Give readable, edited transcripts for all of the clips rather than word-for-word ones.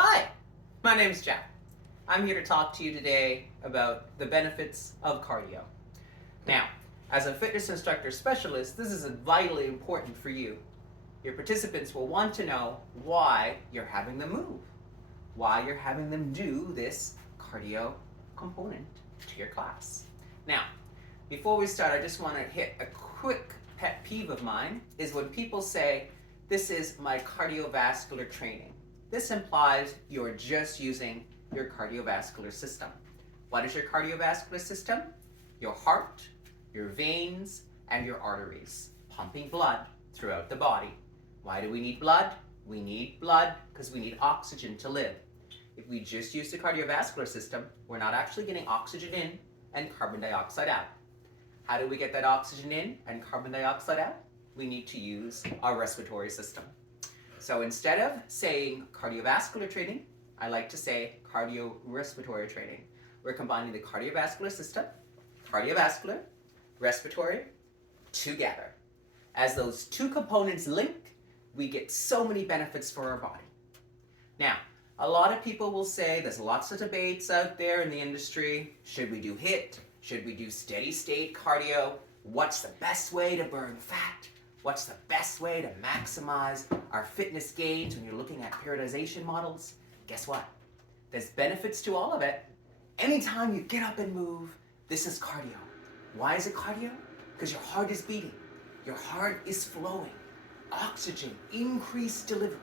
Hi, my name is Jack. I'm here to talk to you today about the benefits of cardio. Now, as a fitness instructor specialist, this is vitally important for you. Your participants will want to know why you're having them move, why you're having them do this cardio component to your class. Now, before we start, I just want to hit a quick pet peeve of mine is when people say, this is my cardiovascular training. This implies you're just using your cardiovascular system. What is your cardiovascular system? Your heart, your veins, and your arteries, pumping blood throughout the body. Why do we need blood? We need blood because we need oxygen to live. If we just use the cardiovascular system, we're not actually getting oxygen in and carbon dioxide out. How do we get that oxygen in and carbon dioxide out? We need to use our respiratory system. So instead of saying cardiovascular training, I like to say cardiorespiratory training. We're combining the cardiovascular system, cardiovascular, respiratory, together. As those two components link, we get so many benefits for our body. Now, a lot of people will say, there's lots of debates out there in the industry. Should we do HIIT? Should we do steady state cardio? What's the best way to burn fat? What's the best way to maximize our fitness gains when you're looking at periodization models? Guess what? There's benefits to all of it. Anytime you get up and move, this is cardio. Why is it cardio? Because your heart is beating. Your heart is flowing. Oxygen, increased delivery,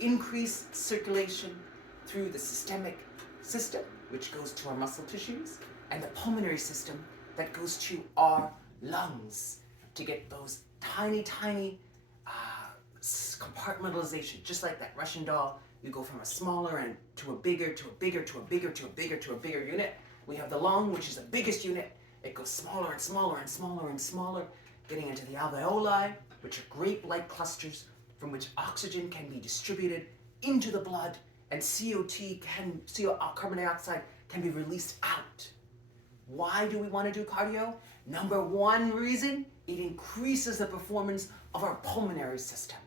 increased circulation through the systemic system, which goes to our muscle tissues, and the pulmonary system that goes to our lungs to get those tiny compartmentalization, just like that Russian doll. You go from a smaller and to a bigger, to a bigger, to a bigger, to a bigger, to a bigger unit. We have the lung, which is the biggest unit. It goes smaller and smaller and smaller and smaller, getting into the alveoli, which are grape-like clusters from which oxygen can be distributed into the blood and carbon dioxide can be released out. Why do we want to do cardio? Number one reason, it increases the performance of our pulmonary system.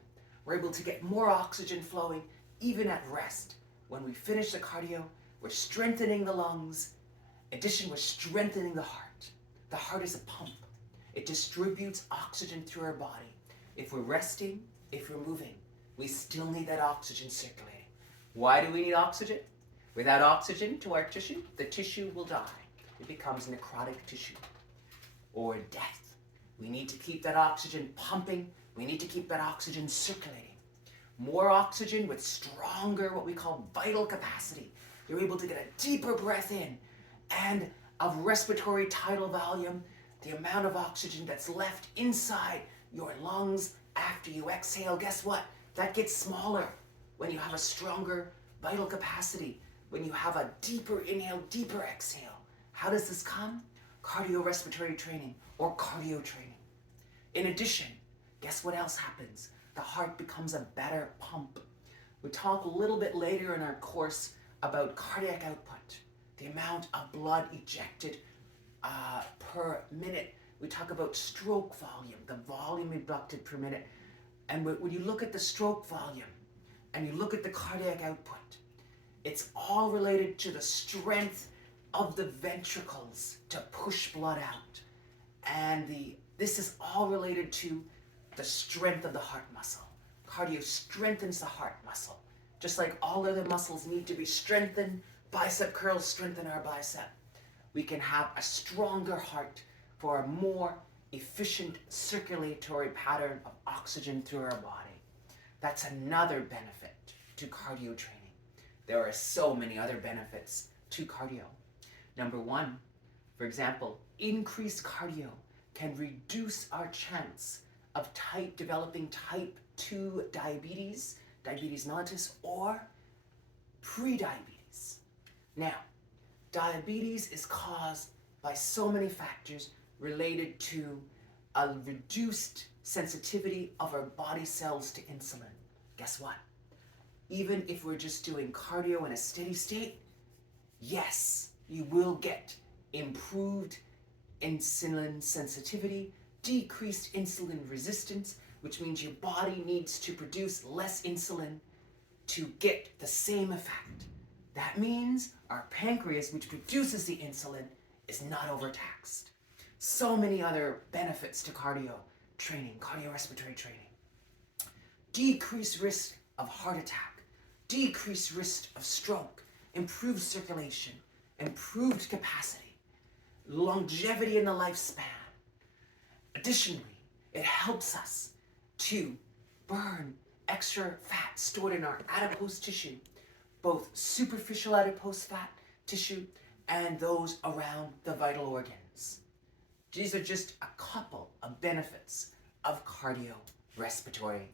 We're able to get more oxygen flowing even at rest. When we finish the cardio, we're strengthening the lungs. In addition, we're strengthening the heart. The heart is a pump. It distributes oxygen through our body. If we're resting, if we're moving, we still need that oxygen circulating. Why do we need oxygen? Without oxygen to our tissue, the tissue will die. It becomes necrotic tissue or death. We need to keep that oxygen pumping. We need to keep that oxygen circulating. More oxygen with stronger, what we call vital capacity. You're able to get a deeper breath in and of respiratory tidal volume, the amount of oxygen that's left inside your lungs after you exhale. Guess what? That gets smaller when you have a stronger vital capacity, when you have a deeper inhale, deeper exhale. How does this come? Cardiorespiratory training or cardio training. In addition, guess what else happens? The heart becomes a better pump. We talk a little bit later in our course about cardiac output, the amount of blood ejected per minute. We talk about stroke volume, the volume ejected per minute. And when you look at the stroke volume and you look at the cardiac output, it's all related to the strength of the ventricles to push blood out. And this is all related to the strength of the heart muscle. Cardio strengthens the heart muscle. Just like all other muscles need to be strengthened, bicep curls strengthen our bicep. We can have a stronger heart for a more efficient circulatory pattern of oxygen through our body. That's another benefit to cardio training. There are so many other benefits to cardio. Number one, for example, increased cardio can reduce our chance of developing type 2 diabetes, diabetes mellitus, or prediabetes. Now, diabetes is caused by so many factors related to a reduced sensitivity of our body cells to insulin. Guess what? Even if we're just doing cardio in a steady state, yes, you will get improved insulin sensitivity, decreased insulin resistance, which means your body needs to produce less insulin to get the same effect. That means our pancreas, which produces the insulin, is not overtaxed. So many other benefits to cardio training, cardiorespiratory training. Decreased risk of heart attack, decreased risk of stroke, improved circulation, improved capacity, longevity in the lifespan. Additionally, it helps us to burn extra fat stored in our adipose tissue, both superficial adipose fat tissue and those around the vital organs. These are just a couple of benefits of cardiorespiratory